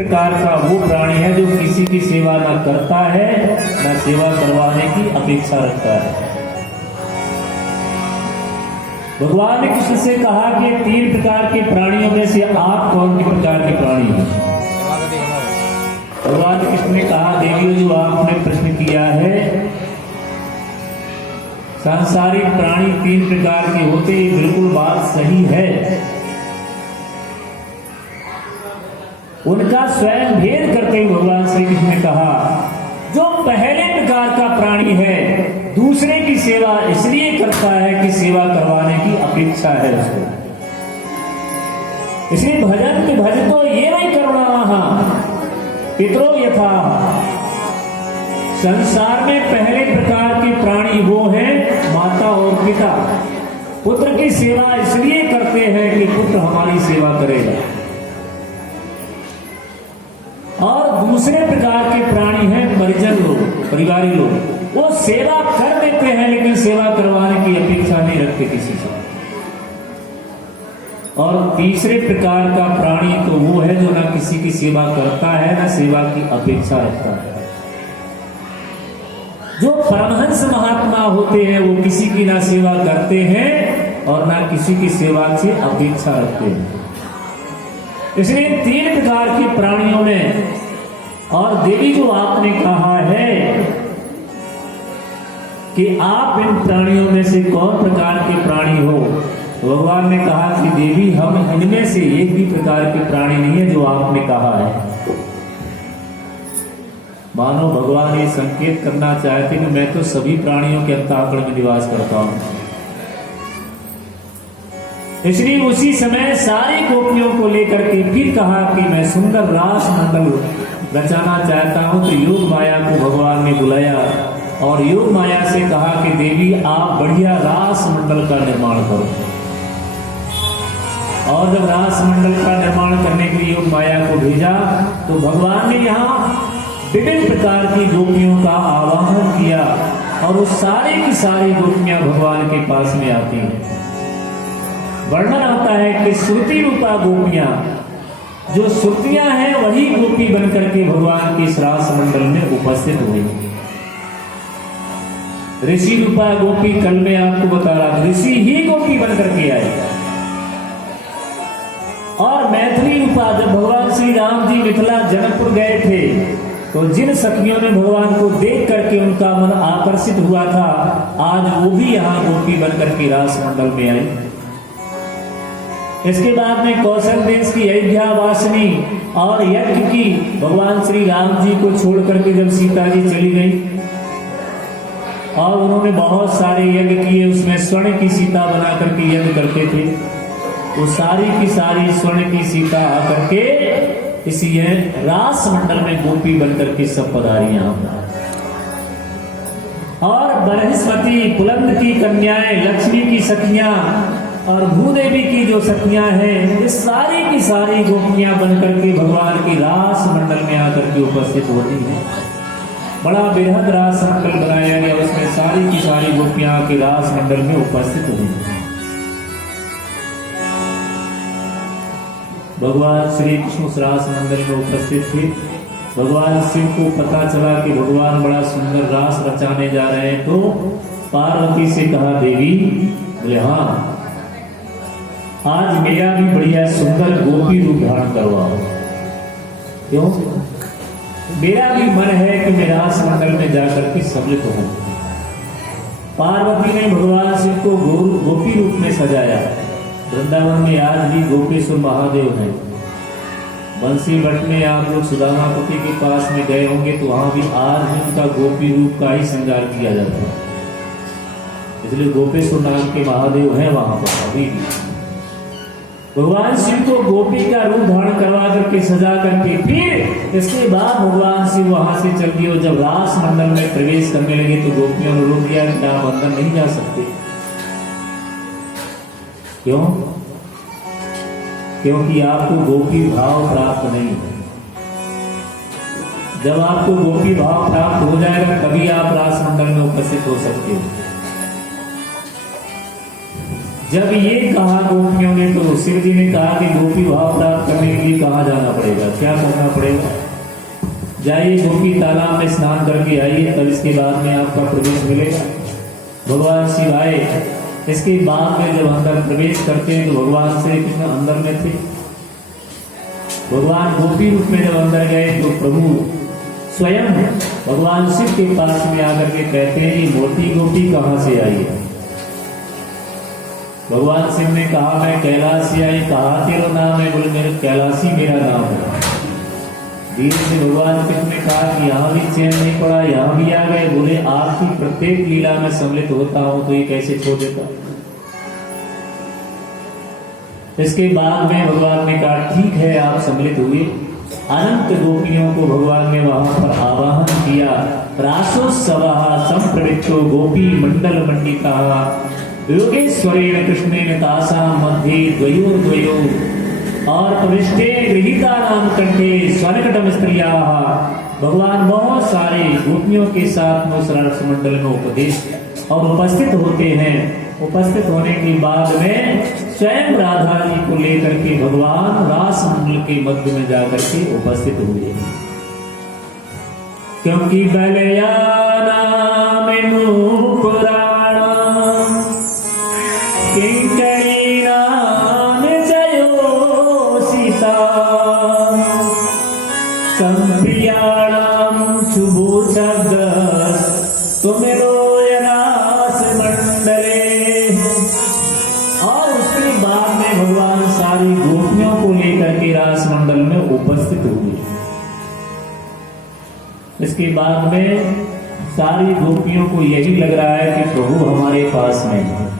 प्रकार का वो प्राणी है जो किसी की सेवा न करता है न सेवा करवाने की अपेक्षा रखता है। भगवान ने कृष्ण से कहा कि 3 प्रकार के प्राणियों में से आप कौन से प्रकार के प्राणी हैं? भगवान कृष्ण ने कहा, देवियों, जो आपने प्रश्न किया है, सांसारिक प्राणी 3 प्रकार के होते, ये बिल्कुल बात सही है। उनका स्वयं भेद करते हुए भगवान श्री कृष्ण ने कहा, जो पहले प्रकार का प्राणी है दूसरे की सेवा इसलिए करता है कि सेवा करवाने की अपेक्षा है उसको, इसलिए भजन के भज तो ये नहीं करना वहां पितरो यथा। संसार में पहले प्रकार के प्राणी वो हैं माता और पिता। पुत्र की सेवा इसलिए करते हैं कि पुत्र हमारी सेवा करेगा। और दूसरे प्रकार के प्राणी हैं परिजन लोग, परिवारी लोग, वो सेवा कर देते हैं लेकिन सेवा करवाने की अपेक्षा नहीं रखते किसी से। और तीसरे प्रकार का प्राणी तो वो है जो ना किसी की सेवा करता है ना सेवा की अपेक्षा रखता है। जो परमहंस महात्मा होते हैं वो किसी की ना सेवा करते हैं और ना किसी की सेवा से अपेक्षा रखते हैं। इसलिए 3 प्रकार के प्राणियों में, और देवी जो आपने कहा है कि आप इन प्राणियों में से कौन प्रकार के प्राणी हो, भगवान ने कहा कि देवी हम इनमें से एक भी प्रकार के प्राणी नहीं है जो आपने कहा है। मानो भगवान ये संकेत करना चाहते कि मैं तो सभी प्राणियों के अंतःकरण में निवास करता हूं। इसलिए उसी समय सारी गोपियों को लेकर के फिर कहा कि मैं सुंदर रास मंडल रचाना चाहता हूं। तो योग माया को भगवान ने बुलाया और योग माया से कहा कि देवी आप बढ़िया रास मंडल का निर्माण करो। और जब रास मंडल का निर्माण करने के लिए योग माया को भेजा तो भगवान ने यहाँ विभिन्न प्रकार की गोपियों का आवाहन किया और वो सारी की सारी गोपियां भगवान के पास में आती हैं। वर्णन आता है कि श्रुति रूपा गोपियां, जो श्रुतियां हैं वही गोपी बनकर के भगवान के इस रास मंडल में उपस्थित हुई। ऋषि रूपा गोपी कल मैं आपको बता रहा था, ऋषि ही गोपी बनकर के आए। और मैथिली रूपा, जब भगवान श्री राम जी मिथिला जनकपुर गए थे तो जिन सखियों ने भगवान को देख करके उनका मन आकर्षित हुआ था, आज वो भी यहाँ गोपी बनकर के रास मंडल में आई। इसके बाद में कौशल देश की अयोध्या वासिनी और यज्ञ की, भगवान श्री राम जी को छोड़ करके जब सीता जी चली गई और उन्होंने बहुत सारे यज्ञ किए, उसमें स्वर्ण की सीता बना करके यज्ञ करते थे, वो सारी की सारी स्वर्ण की सीता आकर के इसी रास मंडल में गोपी बनकर के सब पधारी यहाँ। और बृहस्पति, पुलंद की कन्याएं, लक्ष्मी की सखियां और भूदेवी की जो सखियां हैं, ये सारी की सारी गोपियां बनकर के भगवान की रास मंडल में आकर के उपस्थित होती हैं। बड़ा बेहद रास मंडल बनाया गया, उसमें सारी की सारी गोपियां के रास मंडल में उपस्थित हुई। भगवान श्री कृष्ण उस रास मंडल में उपस्थित थे। भगवान शिव को पता चला कि भगवान बड़ा सुंदर रास रचाने जा रहे हैं, तो पार्वती से कहा, देवी बोले हाँ, आज मेरा भी बढ़िया सुंदर गोपी रूप धारण करवाओ। क्यों? मेरा भी मन है कि मैं रास मंडल में जाकर के सम्मिलित हूं। पार्वती ने भगवान शिव को गोपी रूप में सजाया। वृंदावन में आज भी गोपेश्वर महादेव हैं। बंसी भट्ट में आप लोग सुदामापति के पास में गए होंगे तो वहां भी आज भी उनका गोपी रूप का ही श्रृंगार किया जाता है। इसलिए गोपेश्वर नाम के महादेव हैं वहां पर अभी भी। भगवान शिव को गोपी का रूप धारण करवा करके सजा करके फिर इसके बाद भगवान शिव वहां से चल दिए। और जब रास मंडल में प्रवेश करने लगे तो गोपियों ने रोक दिया कि आप अंदर नहीं जा सकते। क्यों? क्योंकि आपको गोपी भाव प्राप्त नहीं है। जब आपको गोपी भाव प्राप्त हो जाएगा तभी आप रास मंडल में उपस्थित हो सकते हो। जब ये कहा गोपियों ने तो शिव जी ने कहा कि गोपी भाव प्राप्त करने के लिए कहाँ जाना पड़ेगा, क्या करना पड़ेगा? जाइए गोपी तालाब में स्नान करके आइए, तब इसके बाद में आपका प्रवेश मिलेगा। भगवान शिव आए, इसके बाद में जब अंदर प्रवेश करते हैं तो भगवान श्री कृष्ण अंदर में थे। भगवान गोपी रूप में जब अंदर गए तो प्रभु स्वयं भगवान शिव के पास में आकर के कहते हैं, ये मोटी गोपी कहाँ से आई है? भगवान शिव ने कहा, मैं कैलाश से आई। कहा तेरा नाम है? बोले मेरे कैलाशी मेरा नाम है। धीरे से भगवान शिव ने कहा कि यहाँ भी चैन नहीं पड़ा, यहाँ भी आ गए। बोले आपकी प्रत्येक लीला में सम्मिलित होता हूं तो ये कैसे छोड़ देता? इसके बाद में भगवान ने कहा ठीक है, आप सम्मिलित हुए। अनंत गोपियों को भगवान ने वहां पर आवाहन किया। रासोत्सव संप्रवृत्तो गोपी मंडल मंडिता योगेश्वरेण कृष्णेन तासां मध्ये द्वयो द्वयो और प्रविष्टे गृहीता नाम कंठे स्वनकटम स्त्रिया। भगवान बहुत सारे गोपियों के साथ में उस रास मंडल में उपदेश और उपस्थित होते हैं। उपस्थित होने के बाद में स्वयं राधा जी को लेकर के भगवान रास मंडल के मध्य में जाकर के उपस्थित हुए। क्योंकि बलयाना में मुकुराणा किंकरी नाम जयो सीता संप्रियाणाम शुभो शब्द तुम्हें रास मंडले। और उसके बाद में भगवान सारी गोपियों को लेकर के रास मंडल में उपस्थित हुए। इसके बाद में सारी गोपियों को यही लग रहा है कि प्रभु हमारे पास में है।